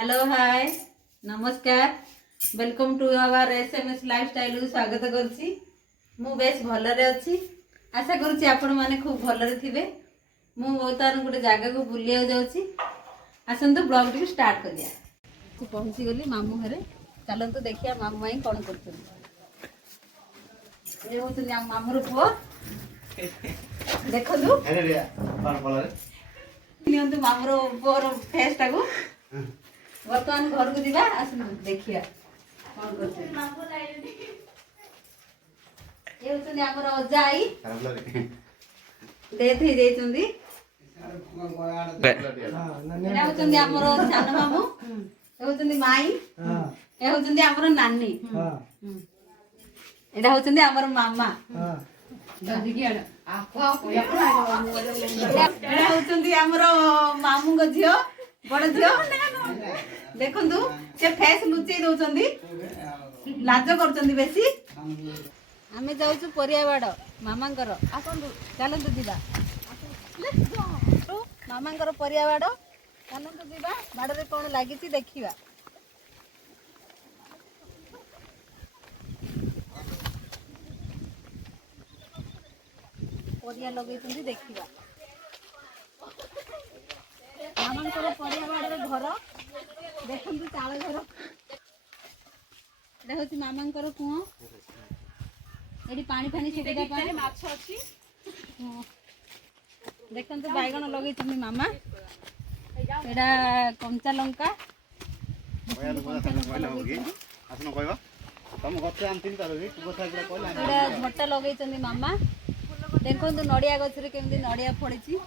Hello hi नमस्कार welcome to our SMS lifestyle स्वागत करछि मु बेस भलरे अछि आशा करछि आपण माने खूब भलरे थिबे मु वर्तमान गोटे जगह को बुलिया जाउछि आसंतु ब्लॉग टी स्टार्ट करिया तू पहुंची गली मामू घरे चलंतु देखिया मामू माई कोन करछन ए होतनी आ मामू रो पुओ देखलु अरे रे कोन भलरे नियंतु मामू रो पुओ रो फेस टाको वर्तमान घर को दिबा आसन देखिया कोन करछन मामू लाइले ए होतनी हमर अजा आई डेथ हे जैचुंदी एटा होतनी हमर सान मामू ए होतनी माई ए होतनी हमर नानी एटा होतनी हमर मामा दादी की आडा आपा एटा होतनी हमर मामू गो झियो बड़ झियो देखंतु से फेस लुचै दउचंदी लाज करचंदी बेसी हमें जाउछु परियावाड़ मामांकर आसंतु चलंतु दिबा मामांकर परियावाड़ चलंतु दिबा बाडरे कोन लागिछि देखिबा परिया लगैचंदी देखिबा मामांकर परियावाड़ घर देखंतु चाल घर एटा होछि मामांकर कुओ एडी पानी फानी सुविधा पानी माछ अछि देखंतु बाइगण लगै छथि मामा एडा कंचा लंका आसन कहबा तम गछ आनथिन तारबी कथा एकरा कहला एडा झट्टा लगै छथि मामा देखंतु नडिया गछ रे केमदी नडिया फळिछि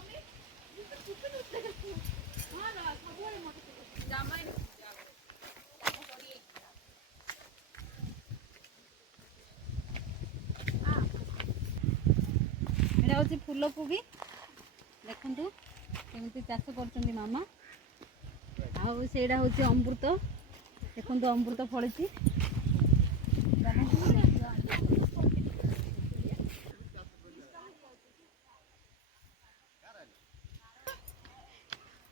एटा होछि फूल कोबी देखंतु केमती चाष करछन्ती मामा आ सेडा होछि अमृत देखंतु अमृत फळिछि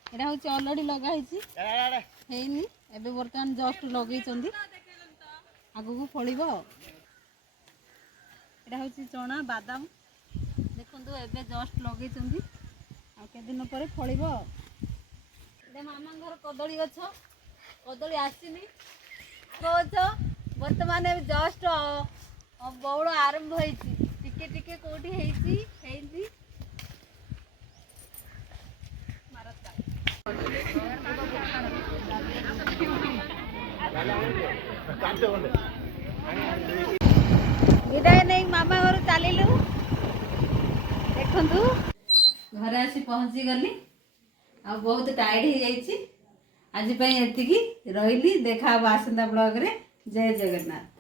एटा होछि ऑलरेडी लगा हिछि हेइनी एबे वर्तमान जस्ट लगैचंदी आगु को फळिबो एटा होछि चना बादाम देखंतु एबे जस्ट लगैचंदी आ के दिन परे फळिबो एटा मामा घर कदली गछ कदली आसीनी गछ वर्तमान जस्ट बौड़ आरंभ होईछि टिके टिके कोठी हेइछि हेइछि विदाय नहीं मामा घर चलिलु देखंतु घर आसी पहुंची गली आ बहुत टायर्ड हो जाइछि आज पई एतिकी रहिली देखा आसंता ब्लॉग रे जय जगन्नाथ।